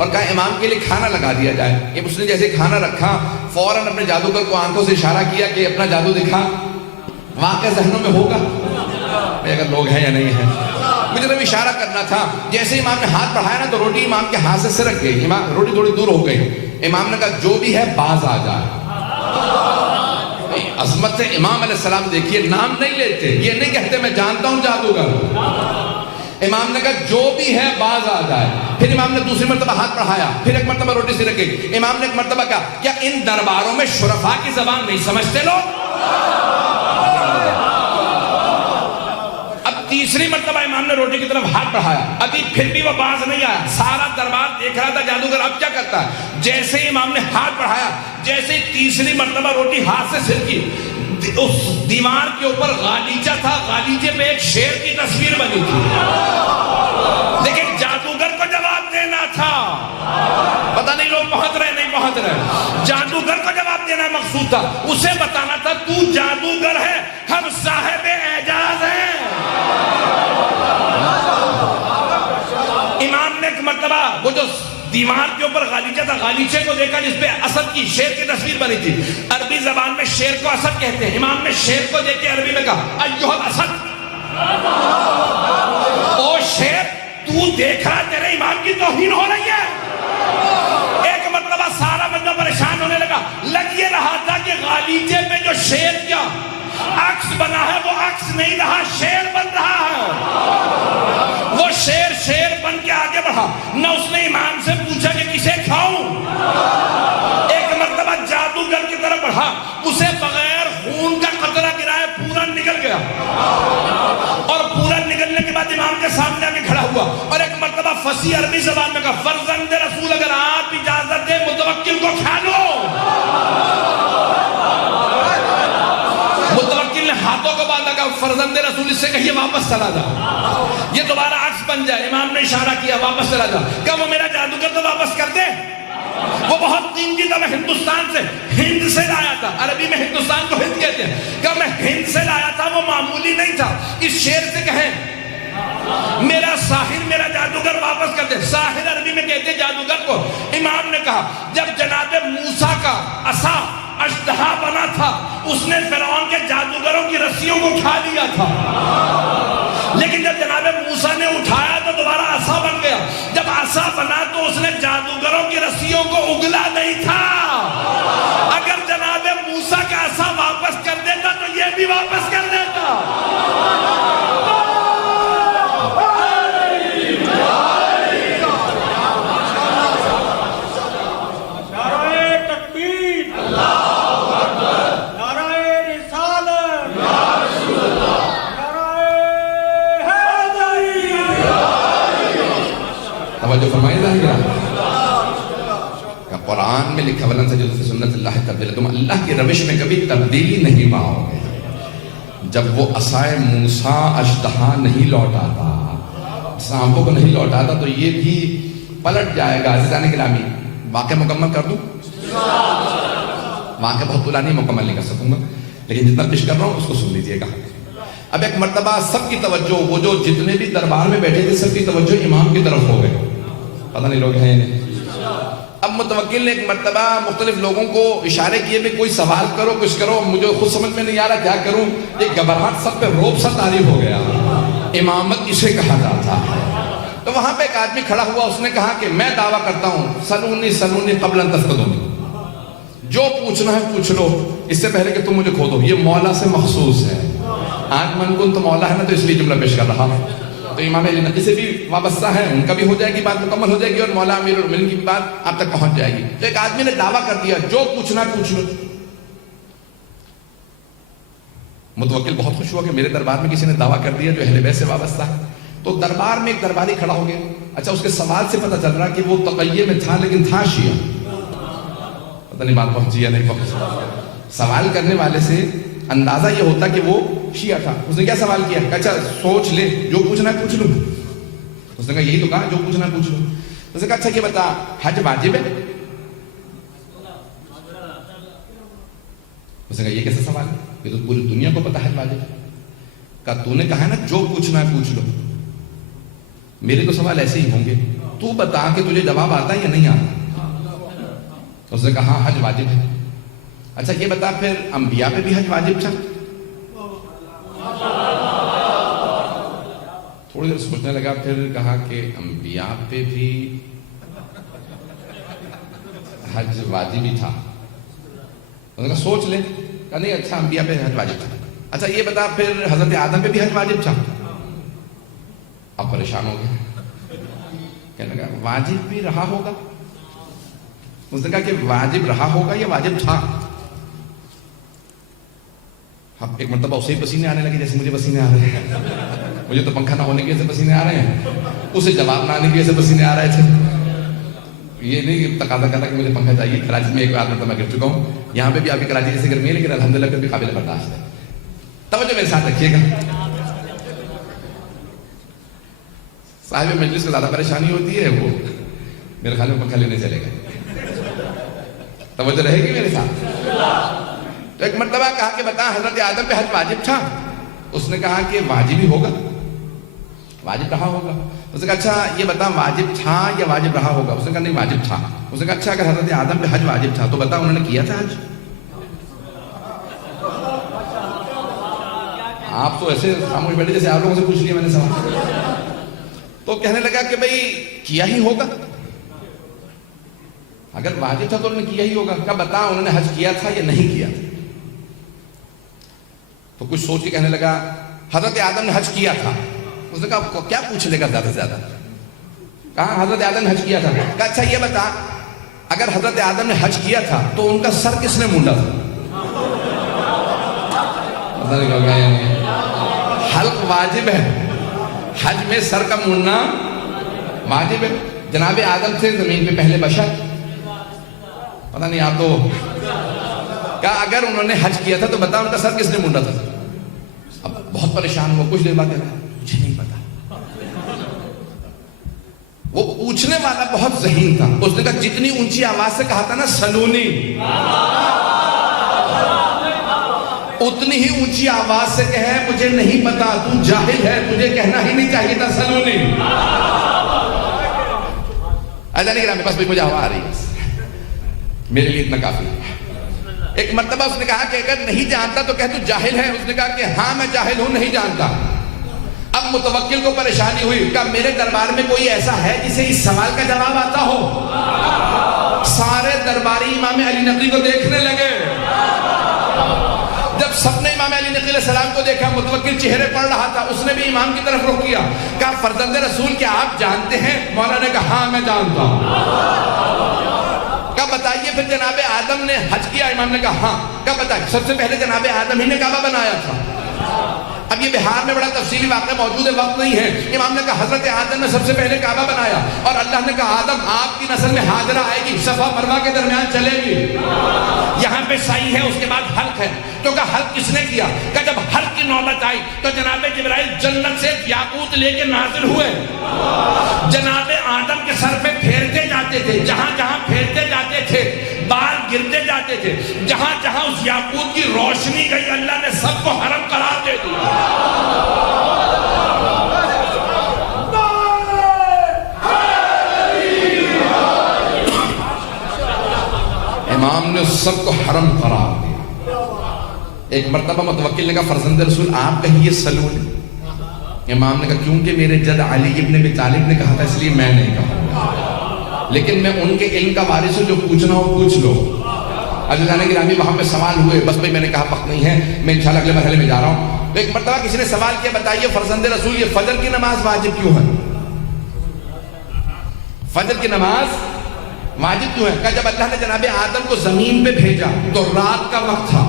اور کہا امام کے لیے کھانا لگا دیا جائے. کہ اس نے جیسے کھانا رکھا فوراً اپنے جادوگر کو آنکھوں سے اشارہ کیا کہ اپنا جادو دکھا. واقعہ ذہنوں میں ہوگا اگر لوگ ہیں یا نہیں ہیں. مجھے تو اشارہ کرنا تھا. جیسے امام نے ہاتھ بڑھایا نا تو روٹی امام کے ہاتھ سے سرک گئی. امام روٹی تھوڑی دور ہو گئی. امام نے کہا جو بھی ہے باز آ جائے. عظمت امام علیہ السلام دیکھیے, نام نہیں لیتے, یہ نہیں کہتے میں جانتا ہوں جادوگر. امام نے کہا جو بھی ہے باز آ جائے. پھر امام نے دوسری مرتبہ ہاتھ بڑھایا, پھر ایک مرتبہ روٹی سرک گئی. امام نے ایک مرتبہ کہا کیا ان درباروں میں شرفاء کی زبان نہیں سمجھتے لوگ؟ تیسری مرتبہ امام نے روٹی کی طرف ہاتھ بڑھایا, ابھی پھر بھی وہ باز نہیں آیا. سارا دربار دیکھ رہا تھا جادوگر اب کیا کرتا ہے. جیسے ہی امام نے ہاتھ بڑھایا, جیسے ہی تیسری مرتبہ روٹی ہاتھ سے سرکی, اس دیوار کے اوپر غالیچہ تھا, غالیچے پہ ایک شیر کی تصویر بنی تھی. لیکن جادوگر کو جواب دینا تھا. پتہ نہیں لوگ پہنچ رہے نہیں پہنچ رہے. جادوگر کو جواب دینا مقصود تھا. اسے بتانا تھا تو جادوگر ہے, ہم صاحب اعجاز ہیں. امام نے ایک مرتبہ وہ جو دیوار کے اوپر غالیچہ تھا, غالیچے کو دیکھا جس پہ اسد کی, شیر کی تصویر بنی تھی. عربی زبان میں شیر کو اسد کہتے ہیں. امام نے شیر کو دیکھ کے عربی میں کہا ایھا الاسد, او شیر تو دیکھ رہا تیرے امام کی توہین ہو رہی ہے. ایک مرتبہ سارا بندہ پریشان ہونے لگا. لگ یہ رہا تھا کہ غالیچے پہ جو شیر کیا عکس بنا ہے وہ عکس نہیں رہا, شیر بن رہا ہے. وہ شیر بن کے آگے بڑھا. نہ اس نے امام سے پوچھا کہ کسے کھاؤں. ایک مرتبہ جادوگر کی طرف بڑھا, اسے بغیر خون کا قطرہ گرائے پورا نکل گیا. اور پورا نکلنے کے بعد امام کے سامنے آ کے کھڑا ہوا اور ایک مرتبہ فصیح عربی زبان میں کہا فرزند رسول اگر آپ اجازت دیں متوکل کو کھا لو. متوکل نے ہاتھوں کو باندھا, کہا فرزند رسول اس سے کہیے واپس چلا جا, یہ دوبارہ عکس بن جائے. امام نے اشارہ کیا واپس چلا جا. کہا وہ میرا جادوگر تو واپس کر دے. وہ بہت قیمتی تھا, میں ہندوستان سے ہند سے لایا تھا. عربی میں ہندوستان کو ہند کہتے ہیں. کہا میں ہند سے لایا تھا, وہ معمولی نہیں تھا. اس شیر سے کہیں میرا ساحر میرا جادوگر واپس کر دے. ساحر عربی میں کہتے ہیں جادوگر کو. امام نے کہا جب جناب موسیٰ کا عصا اژدہا بنا تھا اس نے فرعون کے جادوگروں کی رسیوں کو کھا لیا تھا. لیکن جب جناب موسیٰ نے اٹھایا تو دوبارہ عصا بن گیا. جب عصا بنا تو اس نے جادوگروں کی رسیوں کو اگلا نہیں تھا. اگر جناب موسیٰ کا عصا واپس کر دیتا تو یہ بھی واپس کر دیتا. جو فرمائی قرآن میں لکھا ولن تجد فی سنت اللہ تبدیلا, تم اللہ کی روش میں کبھی تبدیلی نہیں پاؤ گے. جب وہ عصائے موسیٰ اژدہا نہیں لوٹاتا, سانپوں کو نہیں لوٹاتا, تو یہ بھی پلٹ جائے گا. عزیزان گرامی واقعہ مکمل کر دوں. واقعہ بہت طولانی نہیں, مکمل نہیں کر سکوں گا, لیکن جتنا پیش کر رہا ہوں اس کو سن لیجئے گا. اب ایک مرتبہ سب کی توجہ, وہ جو جتنے بھی دربار میں بیٹھے تھے سب کی توجہ امام کی طرف ہو گئے. پتہ نہیں لوگ ہیں نہیں. اب متوکل نے ایک مرتبہ مختلف لوگوں کو اشارے کیے بھی کوئی سوال کرو کچھ کرو, مجھے خود سمجھ میں نہیں آ رہا کیا کروں. ایک گھبراہٹ سب پہ روب سا طاری ہو گیا. امامت اسے کہا جاتا ہے. تو وہاں پہ ایک آدمی کھڑا ہوا, اس نے کہا کہ میں دعویٰ کرتا ہوں سلونی قبل ان تفقدونی, جو پوچھنا ہے پوچھ لو اس سے پہلے کہ تم مجھے کھو دو. یہ مولا سے مخصوص ہے. آج من کن تو مولا ہے نا, تو اس لیے جملہ پیش کر رہا ہوں. تو امام علی نقی سے بھی وابستہ ہے, ان کا بھی ہو جائے گی بات, مکمل ہو جائے گی, اور مولا امیر المومنین کی بات آپ تک پہنچ جائے گی. تو ایک آدمی نے دعویٰ کر دیا جو پوچھنا پوچھ لو. متوکل بہت خوش ہوا کہ میرے دربار میں کسی نے دعویٰ کر دیا جو اہل بیت سے وابستہ ہے. تو دربار میں ایک درباری کھڑا ہو گیا. اچھا اس کے سوال سے پتہ چل رہا کہ وہ تقیہ میں تھا لیکن تھا شیعہ. پتہ نہیں بات پہنچی یا نہیں پہنچی. سوال کرنے والے سے اندازہ یہ ہوتا کہ وہ شیعہ تھا. اس نے کیا سوال کیا, اچھا سوچ لے جو پوچھنا ہے پوچھ لو. اس نے کہا یہی تو کہا جو پوچھنا ہے پوچھ لو. اس نے کہا اچھا یہ بتا حج واجب ہے. اس نے کہا یہ کیسا سوال ہے, یہ تو پوری دنیا کو پتا حج واجب ہے. کہا تو نے کہا ہے نا جو پوچھنا ہے پوچھ لو, میرے تو سوال ایسے ہی ہوں گے. تو بتا کہ تجھے جواب آتا ہے یا نہیں آتا؟ اس نے کہا ہاں حج واجب ہے. اچھا یہ بتا پھر انبیاء پہ بھی حج واجب تھا؟ تھوڑی دیر سوچنے لگا, پھر کہا کہ انبیاء پہ بھی حج واجب ہی تھا. اس نے کہا سوچ لے. کہا نہیں اچھا انبیاء پہ حج واجب تھا. اچھا یہ بتا پھر حضرت آدم پہ بھی حج واجب تھا؟ اب پریشان ہو گیا, کہنے لگا واجب بھی رہا ہوگا. اس نے کہا کہ واجب رہا ہوگا یا واجب تھا؟ اب ایک مرتبہ اسے پسینے آنے لگے جیسے مجھے پسینے آ رہے ہیں. مجھے تو پنکھا نہ ہونے کی وجہ سے پسینے آ رہے ہیں, اسے جواب نہ آنے کی وجہ سے پسینے آ رہے تھے. یہ نہیں تقاضا کرنا کہ مجھے پنکھا چاہیے. کراچی میں ایک بار مرتبہ گر چکا ہوں, یہاں پہ بھی آپ کی کراچی جیسے گرمی ہے لیکن الحمدللہ پھر بھی قابل برداشت ہے. توجہ میرے ساتھ رکھیے گا. صاحب مجلس کو زیادہ پریشانی ہوتی ہے, وہ میرے خیال میں پنکھا لینے چلے گا. توجہ رہے گی میرے ساتھ. تو ایک مرتبہ کہا کہ بتا حضرت آدم پہ حج واجب تھا؟ اس نے کہا کہ واجب ہی ہوگا, واجب رہا ہوگا. اس نے کہا اچھا یہ بتا واجب تھا یا واجب رہا ہوگا؟ اس نے کہا نہیں واجب تھا. اس نے کہا اچھا اگر حضرت آدم پہ حج واجب تھا تو بتا انہوں نے کیا تھا حج؟ آپ تو ایسے خاموش بیٹھے جیسے آپ لوگوں سے پوچھ لیا میں نے سوال. تو کہنے لگا کہ بھئی کیا ہی ہوگا, اگر واجب تھا تو انہوں نے کیا ہی ہوگا. کیا بتا انہوں نے حج کیا تھا یا نہیں کیا تھا؟ تو کچھ سوچ کے کہنے لگا حضرت آدم نے حج کیا تھا. اس نے کہا کیا پوچھ لے گا زیادہ سے زیادہ. کہا حضرت آدم نے حج کیا تھا. کہا اچھا یہ بتا اگر حضرت آدم نے حج کیا تھا تو ان کا سر کس نے مونڈا تھا؟ حلق واجب ہے, حج میں سر کا مونڈنا واجب ہے. جناب آدم سے زمین پہ پہلے بشر, پتہ نہیں آپ تو. کہا اگر انہوں نے حج کیا تھا تو بتا ان کا سر کس نے مونڈا تھا؟ اب بہت پریشان ہوا, کچھ دیر بعد کہہ رہا مجھے نہیں پتا. وہ پوچھنے والا بہت ذہین تھا. اس نے کہا جتنی اونچی آواز سے کہا تھا نا سلونی, اتنی ہی اونچی آواز سے کہے مجھے نہیں پتا, تو جاہل ہے, تجھے کہنا ہی نہیں چاہیے تھا سلونی. ایسا نہیں کرا, میرے پاس بھی مجھے ہوا آ رہی ہے, میرے لیے اتنا کافی. ایک مرتبہ اس نے کہا کہ اگر نہیں جانتا تو کہہ تو جاہل ہے. اس نے کہا کہ ہاں میں جاہل ہوں, نہیں جانتا. اب متوکل کو پریشانی ہوئی, کہا میرے دربار میں کوئی ایسا ہے جسے اس سوال کا جواب آتا ہو؟ سارے درباری امام علی نقی کو دیکھنے لگے. جب سب نے امام علی نقی علیہ السلام کو دیکھا, متوکل چہرے پڑھ رہا تھا, اس نے بھی امام کی طرف رخ کیا. کہا فرزند رسول کیا آپ جانتے ہیں؟ مولا نے کہا ہاں میں جانتا ہوں. کہا بتائیے پھر جناب آدم نے حج کیا؟ امام نے کہا ہاں. کہا بتائیے سب سے پہلے جناب آدم ہی نے کعبہ بنایا تھا. اب یہ بہار میں بڑا تفصیلی واقعہ موجود ہے, وقت نہیں ہے. امام نے کہا حضرت آدم نے سب سے پہلے کعبہ بنایا, اور اللہ نے کہا آدم آپ کی نسل میں ہاجرہ آئے گی, صفا مروہ کے درمیان چلے گی, یہاں پہ سعی ہے, اس کے بعد حلق ہے. تو کہا حلق کس نے کیا؟ کہا جب حلق کی نوبت آئی تو جناب جبرائیل جنت سے یاقوت لے کے نازل ہوئے, جناب آدم کے سر پہ پھیرتے جاتے تھے, جہاں جہاں پھیرتے جاتے تھے بال گرتے جاتے تھے, جہاں جہاں اس یاقوت کی روشنی گئی اللہ نے سب کو حرم قرار دے دیا. امام نے سب کو حرم قرار دیا. ایک مرتبہ متوکل نے کہا فرزند رسول آپ کہیے سلونی. امام نے کہا کیونکہ میرے جد علی ابن ابی طالب نے کہا تھا اس لیے میں نہیں کہا, لیکن میں ان کے علم کا وارث ہوں, جو پوچھنا ہو پوچھ لو. عزیزان گرامی وہاں پہ سوال ہوئے, بس بھئی میں نے کہا وقت نہیں ہے, میں انشاءاللہ اگلے مرحلے میں جا رہا ہوں. تو ایک مرتبہ کسی نے سوال کیا بتائیے فرزند رسول یہ فجر کی نماز واجب کیوں ہے؟ فجر کی نماز واجب کیوں ہے؟ کہ جب اللہ نے جناب آدم کو زمین پہ بھیجا تو رات کا وقت تھا,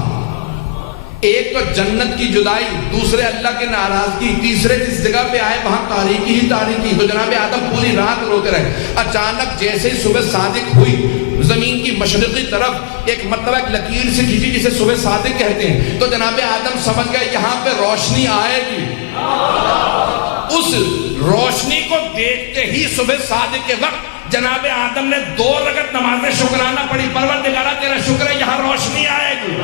ایک تو جنت کی جدائی, دوسرے اللہ کی ناراضگی, تیسرے جس جگہ پہ آئے وہاں تاریکی ہی تاریکی. تو جناب آدم پوری رات روتے رہے. اچانک جیسے ہی صبح صادق ہوئی, زمین کی مشرقی طرف ایک مرتبہ ایک لکیر سے کھینچی جسے صبح صادق کہتے ہیں. تو جناب آدم سمجھ گئے یہاں پہ روشنی آئے گی. اس روشنی کو دیکھتے ہی صبح صادق کے وقت جناب آدم نے 2 رکعت نماز شکرانہ پڑھی, پروردگارہ تیرا شکر ہے یہاں روشنی آئے گی.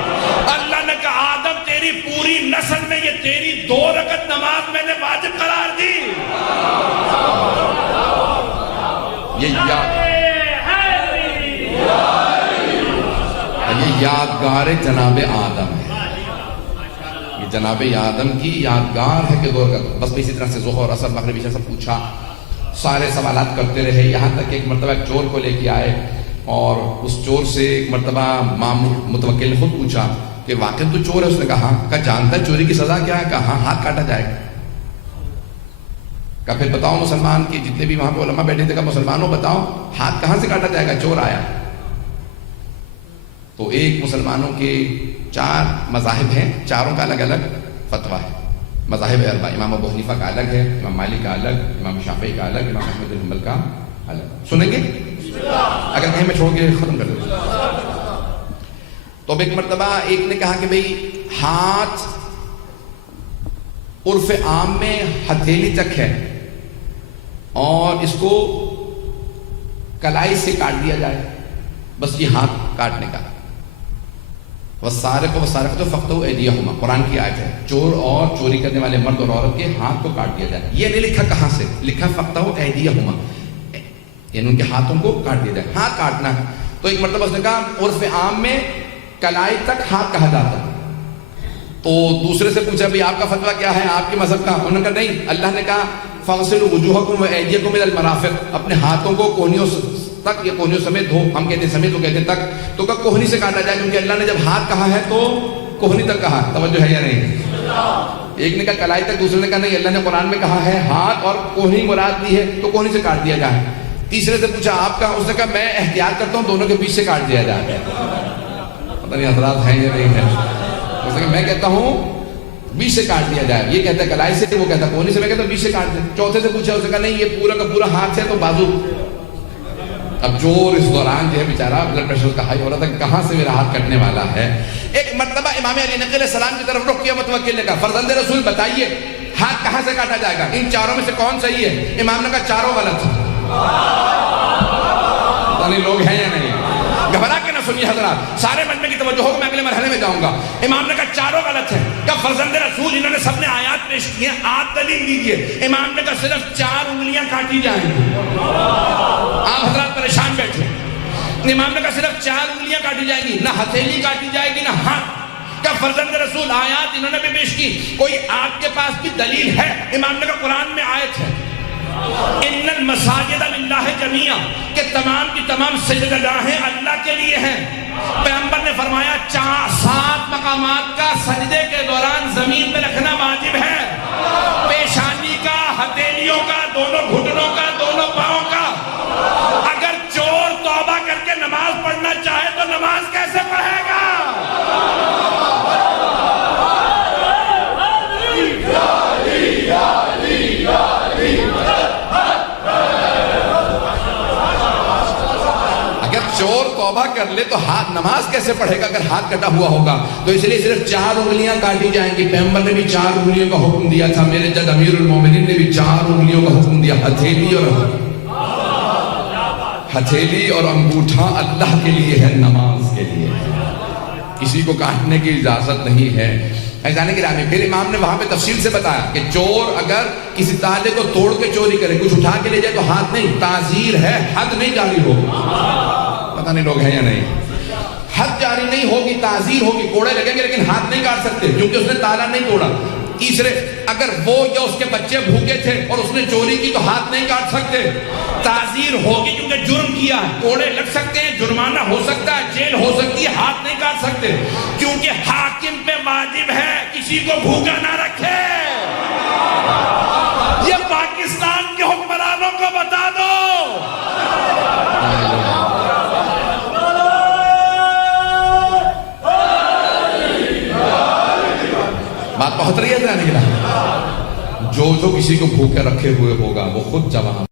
اللہ نے کہا آدم تیری پوری نسل میں یہ تیری 2 رکعت نماز میں نے واجب قرار دی. یہ یادگار جناب آدم ہے، یہ جناب آدم کی یادگار ہے کہ دور کا. بس اسی طرح سے ظہر اثر مغرب عشاء سب پوچھا، سارے سوالات کرتے رہے، یہاں تک کہ ایک مرتبہ ایک چور کو لے کے آئے اور اس چور سے ایک مرتبہ متوکل نے خود پوچھا کہ واقعی تو چور ہے؟ اس نے کہا کہ جانتا ہے چوری کی سزا کیا ہے؟ کہا ہاں، ہاتھ کاٹا جائے گا. کہ پھر بتاؤ مسلمان کی جتنے بھی وہاں پہ علماء بیٹھے تھے کہ مسلمانوں بتاؤ ہاتھ کہاں سے کاٹا جائے گا؟ چور آیا. تو ایک مسلمانوں کے 4 مذاہب ہیں، چاروں کا الگ الگ فتویٰ ہے. مذاہب اربعہ، امام ابو حنیفہ کا الگ ہے، امام مالک کا الگ، امام شافعی کا الگ، امام احمد بن حنبل کا الگ. سنیں گے؟ اگر کہیں میں چھوڑ کے ختم کر دوں. تو اب ایک مرتبہ ایک نے کہا کہ بھئی ہاتھ عرف عام میں ہتھیلی تک ہے اور اس کو کلائی سے کاٹ دیا جائے، بس یہ ہاتھ کاٹنے کا. وَالسَّارِقُ وَالسَّارِقَةُ فَاقْطَعُوا أَيْدِيَهُمَا، قرآن کی آیت ہے. چور اور چوری کرنے والے مرد اور عورت کے ہاتھ کو کاٹ دیا جائے. یہ نہیں لکھا کہاں سے، لکھا فَاقْطَعُوا أَيْدِيَهُمَا، یعنی ان کے ہاتھوں کو کاٹ دیا جائے، ہاتھ کاٹنا ہے. تو ایک مرتبہ اس نے کہا عرف عام میں کلائی تک ہاتھ کہا جاتا ہے. تو دوسرے سے پوچھا بھی آپ کا فتویٰ کیا ہے، آپ کے مذہب کا؟ انہوں نے کہا نہیں، اللہ نے کہا فَاغْسِلُوا وُجُوهَكُمْ وَأَيْدِيَكُمْ إِلَى الْمَرَافِقِ، اپنے ہاتھوں کو کوہنیوں تک یا کوہنیوں سمیت دھو. ہم کہتے ہیں سمیت، تو کہتے ہیں تک. تو کہا کوہنی سے کاٹا جائے کیونکہ اللہ نے جب ہاتھ کہا ہے تو کوہنی تک کہا. توجہ ہے یا نہیں؟ ایک نے کہا کلائی تک، دوسرے نے کہا نہیں، اللہ نے قرآن میں کہا ہے ہاتھ اور کوہنی مراد دی ہے تو کوہنی سے کاٹ دیا جائے. تیسرے سے پوچھا آپ کا؟ اس نے کہا میں احتیاط کرتا ہوں دونوں کے بیچ سے کاٹ دیا جائے. پتہ نہیں حضرات ہیں یا نہیں ہے. اس نے کہا میں کہتا ہوں بیچ سے کاٹ دیا جائے. یہ کہتا ہے کلائی سے، وہ کہتا ہے کوہنی سے، میں کہتا ہوں بیچ سے کاٹ دیں. چوتھے سے پوچھا، اس نے کہا نہیں یہ پورا کا پورا ہاتھ سے تو بازو. اب چور اس دوران جو ہے بیچارہ بلڈ پریشر کا ہائی ہو رہا تھا کہ کہاں سے میرا ہاتھ کٹنے والا ہے. ایک مرتبہ امام علی نقی علیہ السلام کی طرف رخ کیا متوکل نے کہا فرزند رسول بتائیے ہاتھ کہاں سے کاٹا جائے گا، ان چاروں میں سے کون صحیح ہے؟ امام نے کہا چاروں غلط. پتہ نہیں لوگ ہیں یا نہیں. گھبرا کے نہ سنیے حضرات، سارے مجمع کی توجہ ہو، میں اگلے مرحلے میں جاؤں گا. امام نے کہا چاروں غلط ہیں. کہا فرزند رسول انہوں نے سب نے آیات پیش کی ہیں، آپ دلیل دیجئے. امام نے کہا صرف 4 انگلیاں کاٹی جائیں گی. آپ حضرات پریشان بیٹھے. امام نے کہا صرف 4 انگلیاں کاٹی جائیں گی، نہ ہتھیلی کاٹی جائے گی نہ ہاتھ. کیا فرزند رسول آیات انہوں نے بھی پیش کی، کوئی آپ کے پاس بھی دلیل ہے؟ امام نے کہا قرآن میں آیت ہے ان المساجد للہ جمیعا، کہ تمام کی تمام سجدگاہیں اللہ کے لیے ہیں. پیغمبر نے فرمایا 7 مقامات کا سجدے کے دوران زمین پہ رکھنا واجب ہے. پیشانی کا، ہتھیلیوں کا، دونوں گھٹنوں کا، دونوں پاؤں کا. اگر چور توبہ کر کے نماز پڑھنا چاہے تو نماز کیسے پڑھے گا؟ اگر چور توبہ کر لے تو ہاتھ نماز کیسے پڑھے گا اگر ہاتھ کٹا ہوا ہوگا؟ تو اس لیے صرف 4 انگلیاں کاٹی جائیں گی. پیغمبر نے بھی 4 انگلیوں کا حکم دیا تھا. میرے جد امیر المومنین نے بھی 4 انگلیوں کا حکم دیا. ہتھیلی اور انگوٹھا اللہ کے لیے ہے، نماز کے لیے. کسی کو کاٹنے کی اجازت نہیں ہے. ایزانے کے رامے پھر امام نے وہاں پہ تفصیل سے بتایا کہ چور اگر کسی تالے کو توڑ کے چوری کرے، کچھ اٹھا کے لے جائے تو ہاتھ نہیں، تعزیر ہے، حد نہیں جاری ہوگی. پتہ نہیں لوگ ہیں یا نہیں. حد جاری نہیں ہوگی، تعزیر ہوگی. کوڑے لگیں گے لیکن ہاتھ نہیں کاٹ سکتے کیونکہ اس نے تالا نہیں توڑا. تیسرے، اگر وہ یا اس کے بچے بھوکے تھے اور اس نے چوری کی تو ہاتھ نہیں کاٹ سکتے. تعزیر ہوگی کیونکہ جرم کیا ہے. کوڑے لگ سکتے ہیں، جرمانہ ہو سکتا ہے، جیل ہو سکتی ہے، ہاتھ نہیں کاٹ سکتے کیونکہ حاکم پہ واجب ہے کسی کو بھوکا نہ رکھے. یہ پاکستان کے حکمرانوں کو بتا دو. بات بہت رہی ہے. جو کسی کو بھوکے رکھے ہوئے ہوگا وہ خود جوان